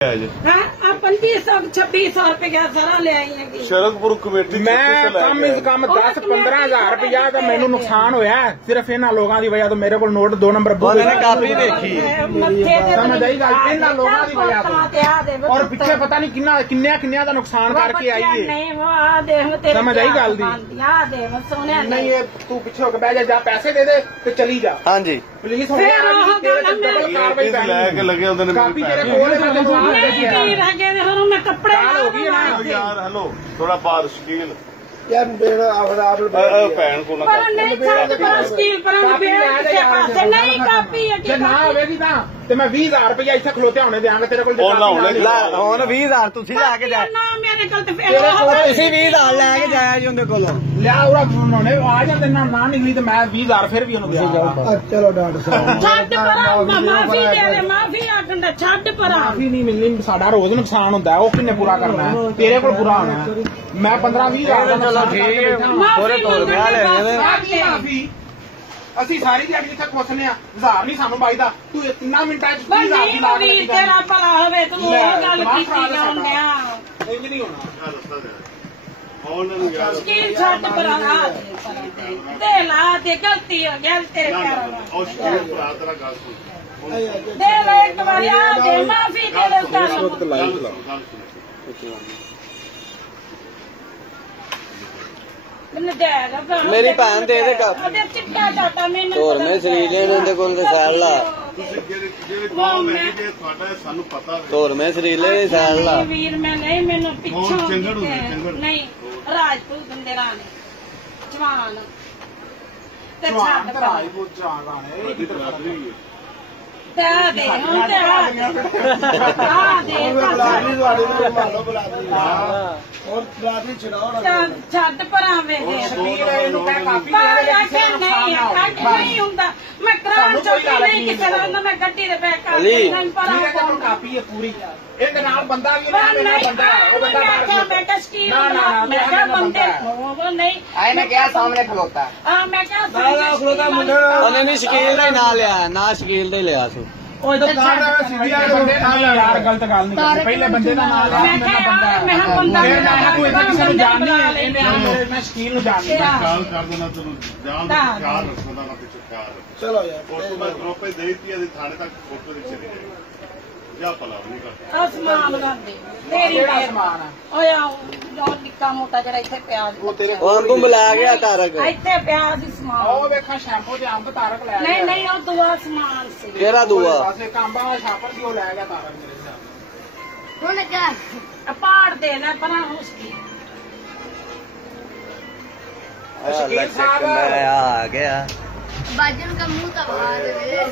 आप 2500-2600 रुपया सारा ले आई है शरदपुर कमेटी मैं कम इस कम 10-15,000 रुपया का मैनू नुकसान होया सिर्फ इन्होंने लोगों की वजह तो मेरे को नोट 2 नंबर काफी देखी समझ आई गल इन्होंने लोगों की वजह तो और पिछले पता नहीं किन्ना का नुकसान करके आई है समझ आई गल दी नहीं तू पीछे होकर बह जा पैसे दे दे तो चली जा हाँ जी पुलिस काफी तेरे कोल मैं कपड़े यार हेलो थोड़ा बार शकील यार भैन को नहीं कापी ना होगी तो मैं 20,000 रुपया इतना खलोते होने देंगे तेरे को 20,000 तुम जाके जाए इसी 20,000 लैके जाया जी उनके को लिया उन्होंने आ जाते ना निकली तो मैं 20,000 फिर भी उन्होंने चलो डॉक्टर साहब माफी नहीं मिलनी साडा रोज नुकसान होता है वो किन्ने पूरा करना है तेरे को पूरा होना है मैं 15-20,000 चलो ठीक है ਅਸੀਂ ਸਾਰੀ ਦਿਹਾੜੀ ਇੱਥੇ ਪੁੱਛਨੇ ਆ 1000 ਨਹੀਂ ਸਾਨੂੰ ਬਾਈਦਾ ਤੂੰ 3 ਮਿੰਟਾਂ ਚ 20,000 ਦੀ ਲਾਗ ਲਈ ਤੇਰਾ ਭਲਾ ਹੋਵੇ ਤੂੰ ਉਹ ਗੱਲ ਕੀਤੀ ਜਾਂਦਿਆ ਇੰਜ ਨਹੀਂ ਹੋਣਾ ਮੁਸ਼ਕਿਲ ਛੱਡ ਪਰਾਂ ਦੇ ਲਾ ਤੇ ਗਲਤੀ ਹੋ ਗਿਆ ਤੇਰੇ ਘਰ ਦੇ ਲੈ ਇੱਕ ਵਾਰੀ ਆ ਦੇ ਮਾਫੀ ਦੇ मेरी भैन दे दे और मैं सरीले ने कोल सैर ला और मैं सरीले ने सैर ला वीर मैं नहीं मैनू पिछों नहीं राजपूत बंदे राने जवान ते छाड़ राजपूत जवान ਛੱਡ ਪਰਾਂ ਵੇ ਨਹੀਂ ਹੁੰਦਾ ਮੈਂ ਕਰਾਉਣ ਚੁੱਕੀ ਨਹੀਂ ਕਿਸੇ ਦਾ ਮੈਂ ਗੱਡੀ ਦੇ ਬੈਕ ਕਰ ਕਾਪੀ ਹੈ ਪੂਰੀ ਇਹਦੇ ਨਾਲ ਬੰਦਾ ਵੀ ਬੰਦਾ ਮੈਂ ਕਿਹਾ ਸ਼ਕੀਲ ਮੈਂ ਕਿਹਾ ਬੰਦੇ ਨਹੀਂ ਆਏ मैं क्या सामने खलोता ਮੈਂ ਕਿਹਾ ਉਹਨੇ ਨਹੀਂ ਸ਼ਕੀਲ ਦਾ ਨਾ ਲਿਆ ਨਾ ਸ਼ਕੀਲ ਦਾ ਲਿਆ ਸੋ ਉਹ ਇਹ ਤਾਂ ਕਾਰ ਦਾ ਸਿੱਧੀਆਂ ਬੰਦੇ ਨਾਲ ਯਾਰ ਗਲਤ ਗੱਲ ਨਹੀਂ ਕਰਨੀ ਪਹਿਲੇ ਬੰਦੇ ਦਾ ਨਾਮ ਲਿਆ ਮੈਂ ਬੰਦਾ ਫਿਰ ਮੈਂ ਕੋਈ ਕਿਸੇ ਨੂੰ ਜਾਣਨੀ ਹੈ ਇਹਨੇ ਮੈਂ ਸ਼ਕੀਲ ਨੂੰ ਜਾਣਨੀ ਹੈ ਕਾਲ ਕਰ ਦੇਣਾ ਤੈਨੂੰ ਜਾਨ ਦਾ ਖਿਆਲ ਰੱਖਣਾ ਨਾ ਪਿੱਛੇ ਖਿਆਲ ਚਲੋ ਯਾਰ ਫੋਟੋ ਮੈਂ ਰੋਪੇ ਦੇਤੀ ਇਹਦੇ ਥਾਣੇ ਤੱਕ ਫੋਟੋ ਦੇ ਚਲੀ ਗਈ ਜਾ ਪਲਾ ਨਹੀਂ ਕਰਦਾ ਆਸਮਾਨ ਲਗਾਉਂਦੇ ਤੇਰੀ ਸਮਾਨ ਹੈ ਓਏ ਜੋ ਨਿੱਕਾ ਮੋਟਾ ਜਿਹੜਾ ਇੱਥੇ ਪਿਆ ਉਹ ਅੰਬ ਮਿਲਾ ਗਿਆ ਤਾਰਕ ਇੱਥੇ ਪਿਆ ਸੀ ਸਮਾਨ ਉਹ ਵੇਖਾਂ ਸ਼ੈਂਪੂ ਤੇ ਅੰਬ ਤਾਰਕ ਲੈ ਨਹੀਂ ਨਹੀਂ ਉਹ ਦੁਆ ਸਮਾਨ ਸੀ ਕਿਹੜਾ ਦੂਆ ਬਸ ਇੱਕ ਅੰਬਾਂ ਦਾ ਛਾਪਰ ਸੀ ਉਹ ਲੈ ਗਿਆ ਤਾਰਕ ਮੇਰੇ ਸਾਹ ਹੁਣ ਕਿਆ ਪਾੜ ਦੇ ਲੈ ਪਰਾਂ ਉਸकी आ गया बाजन का मुंह तबाह